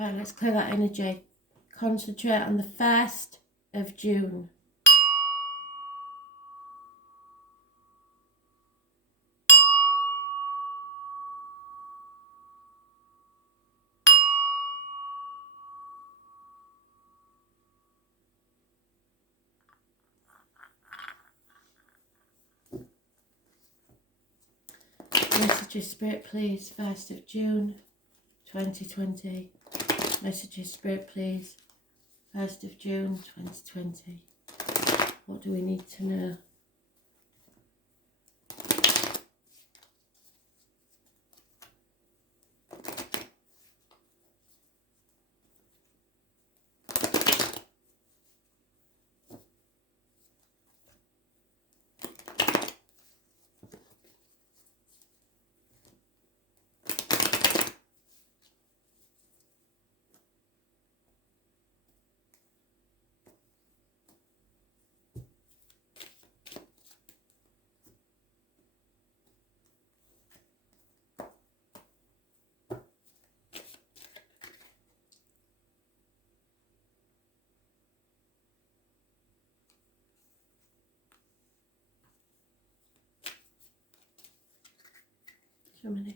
Right, let's clear that energy. Concentrate on the 1st of June. Messages, Spirit, please. 1st of June, 2020. Messages, Spirit, please. 1st of June, 2020. What do we need to know? So many.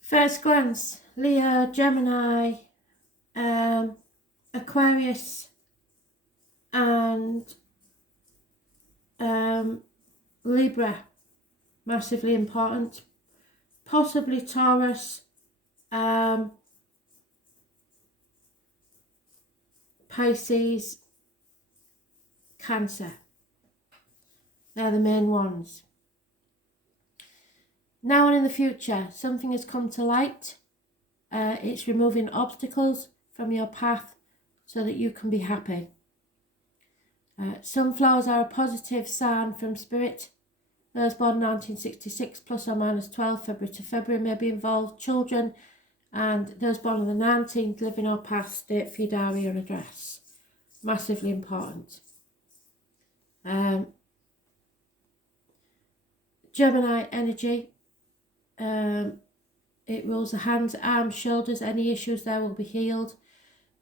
First glance, Leo, Gemini, Aquarius, and Libra, massively important. Possibly Taurus, Pisces, Cancer. They're the main ones. Now and in the future, something has come to light. It's removing obstacles from your path so that you can be happy. Sunflowers are a positive sign from Spirit. Those born 1966 plus or minus 12 February to February may be involved. Children and those born on the 19th, living or past, date for your diary or address. Massively important. Gemini energy. It rules the hands, arms, shoulders. Any issues there will be healed,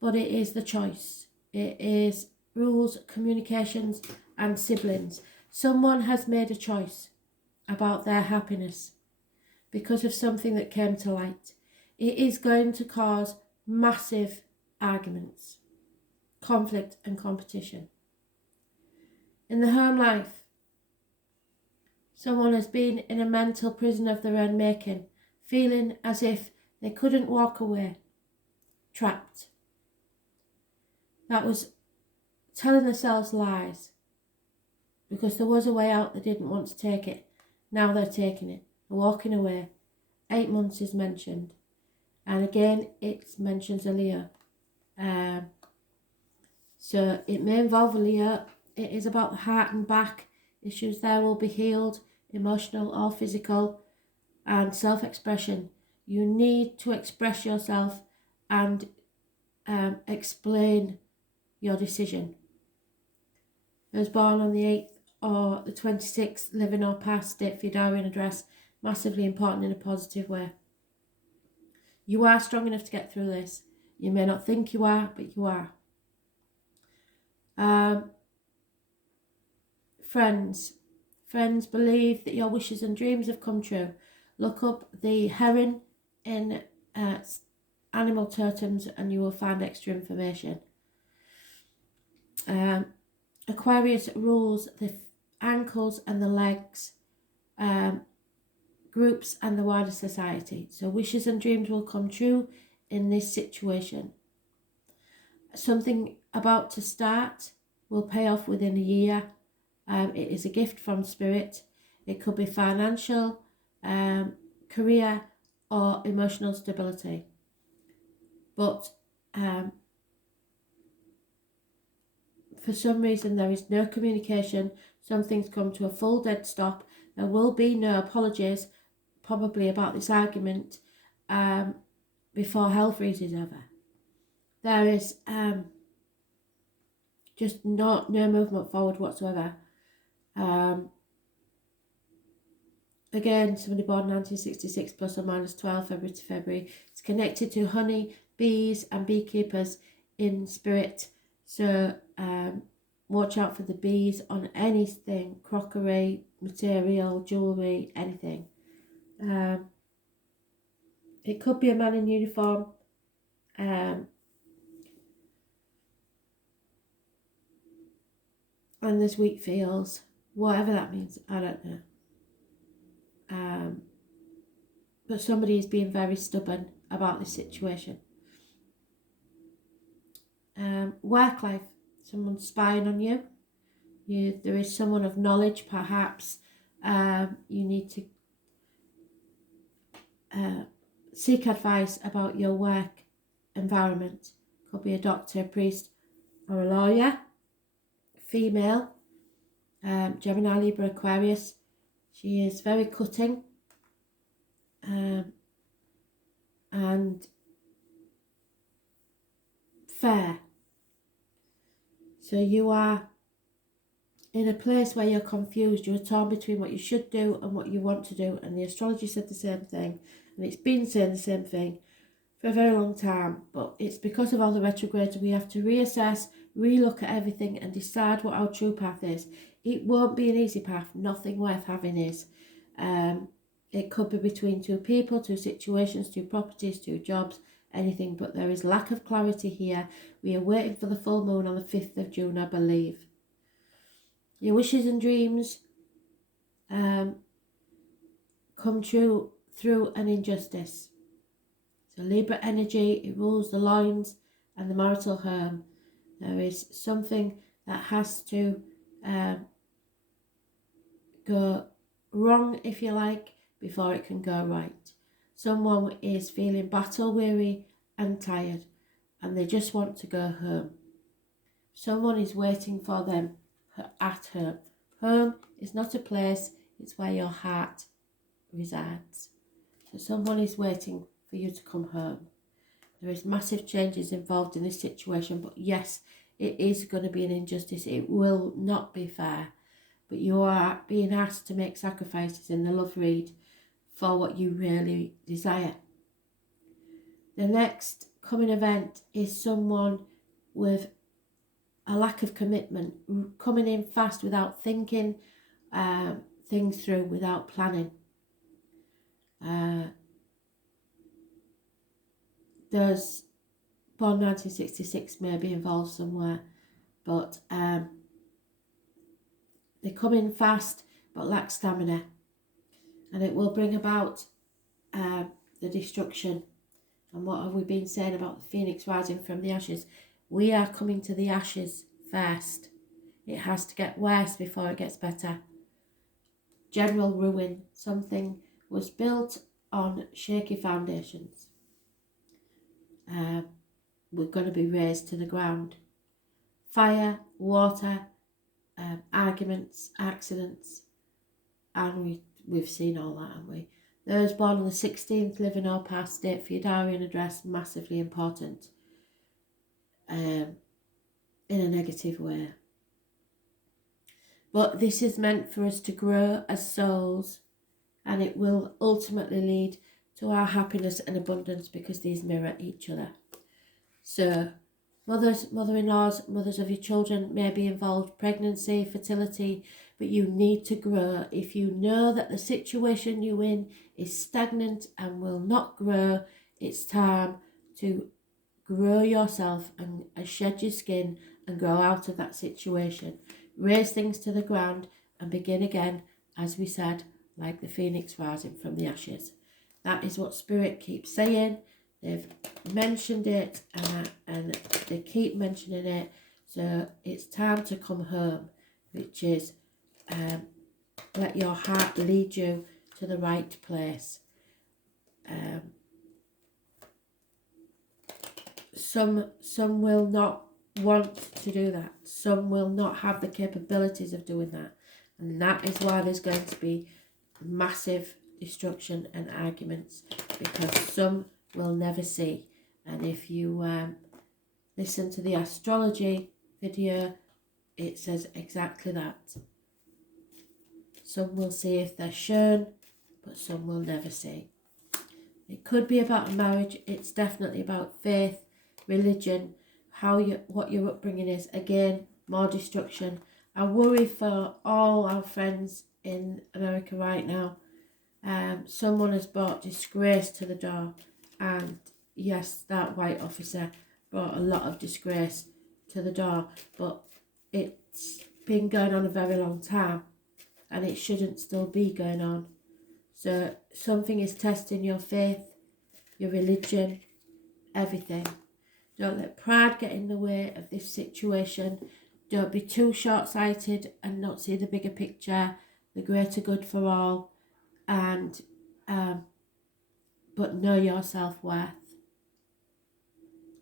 but it is the choice. It is rules, communications, and siblings. Someone has made a choice about their happiness because of something that came to light. It is going to cause massive arguments, conflict, and competition. In the home life, someone has been in a mental prison of their own making, feeling as if they couldn't walk away, trapped. That was telling themselves lies because there was a way out, they didn't want to take it. Now they're taking it, they're walking away. 8 months is mentioned. And again, it mentions a Leo. So it may involve a Leo. It is about the heart and back. Issues there will be healed, emotional or physical, and self-expression. You need to express yourself and explain your decision. I was born on the 8th or the 26th, living or past, date for your diary and address, massively important in a positive way. You are strong enough to get through this. You may not think you are, but you are. Friends. Friends, believe that your wishes and dreams have come true. Look up the heron in animal totems and you will find extra information. Aquarius rules the ankles and the legs, groups and the wider society. So wishes and dreams will come true in this situation. Something about to start will pay off within a year. It is a gift from spirit. It could be financial, career or emotional stability. But for some reason there is no communication. Something's come to a full dead stop. There will be no apologies probably about this argument before hell freezes over. There is just no movement forward whatsoever. Again, somebody born 1966 plus or minus 12 February to February. It's connected to honey, bees and beekeepers in spirit. So watch out for the bees on anything, crockery, material, jewellery, anything. It could be a man in uniform. And there's wheat fields, whatever that means, I don't know. But somebody is being very stubborn about this situation. Work life, someone's spying on you. There is someone of knowledge, perhaps. You need to seek advice about your work environment. Could be a doctor, a priest, or a lawyer. Female, Gemini, Libra, Aquarius. She is very cutting and fair. So you are in a place where you're confused. You're torn between what you should do and what you want to do. And the astrology said the same thing. And it's been saying the same thing for a very long time. But it's because of all the retrogrades we have to reassess, relook at everything and decide what our true path is. It won't be an easy path. Nothing worth having is. It could be between two people, two situations, two properties, two jobs, anything. But there is lack of clarity here. We are waiting for the full moon on the 5th of June, I believe. Your wishes and dreams come true through an injustice. So Libra energy, it rules the loins and the marital home. There is something that has to go wrong, if you like, before it can go right. Someone is feeling battle weary and tired and they just want to go home. Someone is waiting for them at home. Home is not a place, it's where your heart resides. So someone is waiting for you to come home. There is massive changes involved in this situation, but yes, it is going to be an injustice. It will not be fair, but you are being asked to make sacrifices in the love read for what you really desire. The next coming event is someone with a lack of commitment, coming in fast without thinking things through, without planning. There's born 1966 may be involved somewhere, but they come in fast but lack stamina, and it will bring about the destruction. And what have we been saying about the phoenix rising from the ashes? We are coming to the ashes first. It has to get worse before it gets better. General ruin. Something was built on shaky foundations. We're going to be razed to the ground. Fire, water, arguments, accidents, and we've seen all that, haven't we? Those born on the 16th, living or past, date for your diary and address, massively important. In a negative way. But this is meant for us to grow as souls, and it will ultimately lead to our happiness and abundance because these mirror each other. So mothers, mother-in-laws, mothers of your children may be involved, pregnancy, fertility, but you need to grow. If you know that the situation you're in is stagnant and will not grow, it's time to grow yourself and shed your skin and grow out of that situation. Raise things to the ground and begin again, as we said, like the phoenix rising from the ashes. That is what Spirit keeps saying. They've mentioned it and they keep mentioning it. So it's time to come home, which is let your heart lead you to the right place. Some will not want to do that. Some will not have the capabilities of doing that. And that is why there's going to be massive destruction and arguments, because some will never see. And if you listen to the astrology video, it says exactly that. Some will see if they're shown, but some will never see. It could be about marriage. It's definitely about faith, religion, what your upbringing is. Again, more destruction. I worry for all our friends in America right now. Someone has brought disgrace to the door, and yes, that white officer brought a lot of disgrace to the door, but it's been going on a very long time and it shouldn't still be going on. So something is testing your faith, your religion, everything. Don't let pride get in the way of this situation. Don't be too short-sighted and not see the bigger picture, the greater good for all, and but know your self-worth.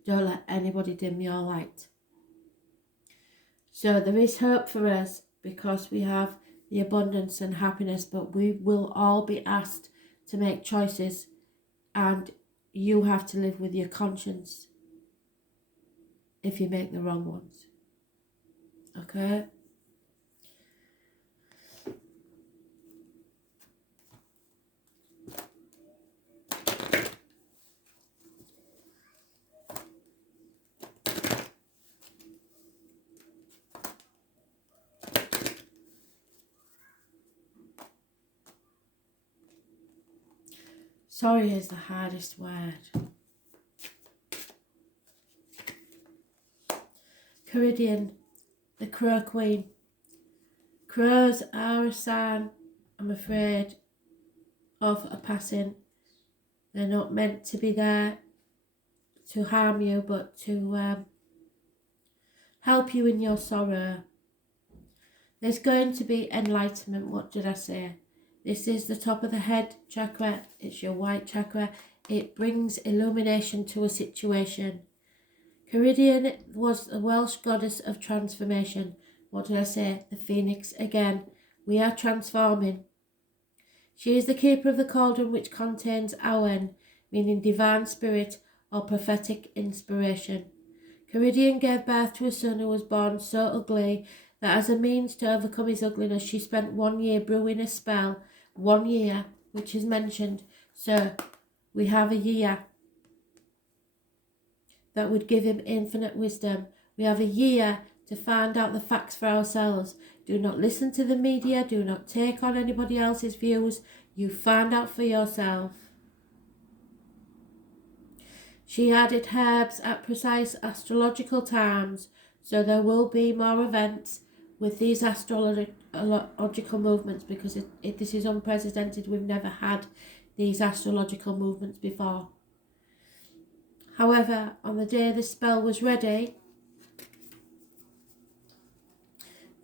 Don't let anybody dim your light. So there is hope for us because we have the abundance and happiness, but we will all be asked to make choices, and you have to live with your conscience if you make the wrong ones. Okay? Sorry is the hardest word. Caridian, the Crow Queen. Crows are a sign, I'm afraid, of a passing. They're not meant to be there to harm you, but to help you in your sorrow. There's going to be enlightenment. What did I say? This is the top of the head chakra. It's your white chakra. It brings illumination to a situation. Caridian was the Welsh goddess of transformation. What did I say? The phoenix again. We are transforming. She is the keeper of the cauldron which contains Awen, meaning divine spirit or prophetic inspiration. Caridian gave birth to a son who was born so ugly that as a means to overcome his ugliness, she spent 1 year brewing a spell. 1 year, which is mentioned. So we have a year that would give him infinite wisdom. We have a year to find out the facts for ourselves. Do not listen to the media. Do not take on anybody else's views. You find out for yourself. She added herbs at precise astrological times, so there will be more events with these astrological movements, because this is unprecedented. We've never had these astrological movements before. However, on the day the spell was ready,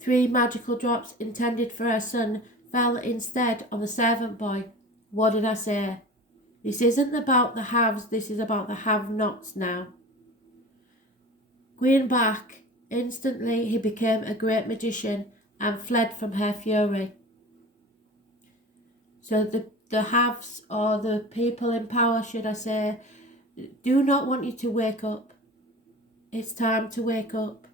3 magical drops intended for her son fell instead on the servant boy. What did I say? This isn't about the haves, this is about the have-nots now. Going back, instantly he became a great magician and fled from her fury. So the haves, or the people in power, should I say, do not want you to wake up. It's time to wake up.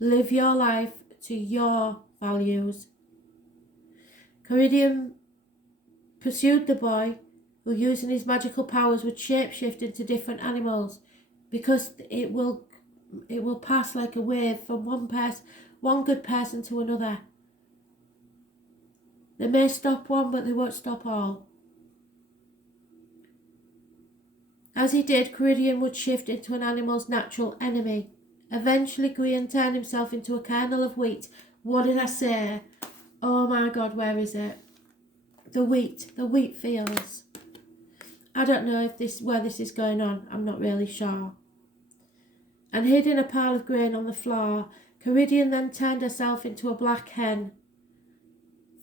Live your life to your values. Caridian pursued the boy, who using his magical powers would shapeshift into different animals, because it will pass like a wave from one good person to another. They may stop one, but they won't stop all. As he did, Caridian would shift into an animal's natural enemy. Eventually, Grian turned himself into a kernel of wheat. What did I say? Oh my God, where is it? The wheat fields. I don't know where this is going on. I'm not really sure. And hid in a pile of grain on the floor, Caridian then turned herself into a black hen,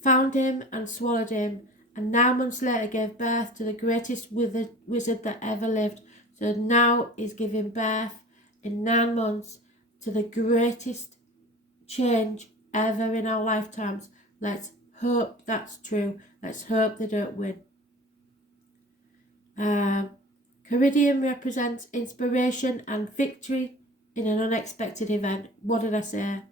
found him and swallowed him, and 9 months later gave birth to the greatest wizard that ever lived. So now he's giving birth in 9 months to the greatest change ever in our lifetimes. Let's hope that's true. Let's hope they don't win. Caridian represents inspiration and victory in an unexpected event. What did I say?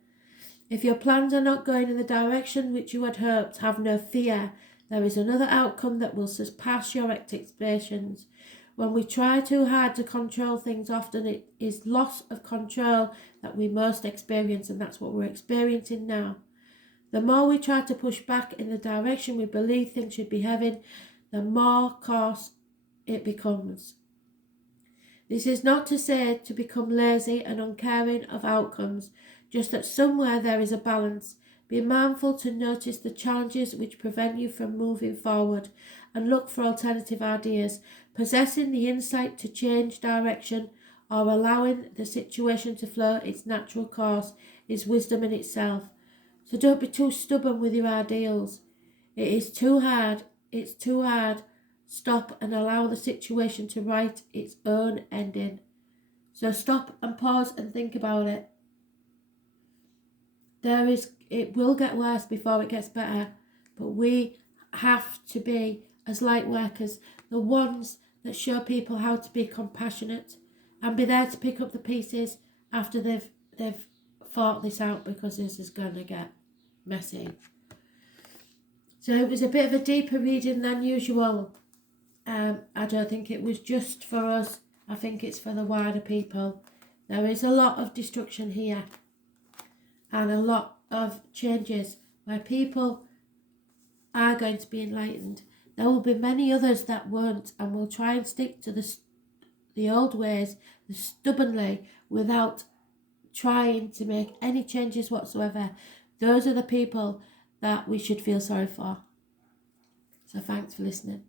If your plans are not going in the direction which you had hoped, have no fear. There is another outcome that will surpass your expectations. When we try too hard to control things, often it is loss of control that we most experience, and that's what we're experiencing now. The more we try to push back in the direction we believe things should be heading, the more coarse it becomes. This is not to say to become lazy and uncaring of outcomes, just that somewhere there is a balance. Be mindful to notice the challenges which prevent you from moving forward and look for alternative ideas. Possessing the insight to change direction or allowing the situation to flow its natural course is wisdom in itself. So don't be too stubborn with your ideals. It is too hard. It's too hard. Stop and allow the situation to write its own ending. So stop and pause and think about it. It will get worse before it gets better, but we have to be, as light workers, the ones that show people how to be compassionate and be there to pick up the pieces after they've fought this out, because this is going to get messy. So it was a bit of a deeper reading than usual. I don't think it was just for us. I think it's for the wider people. There is a lot of destruction here and a lot of changes where people are going to be enlightened. There will be many others that won't and will try and stick to the old ways stubbornly without trying to make any changes whatsoever. Those are the people that we should feel sorry for. So thanks for listening.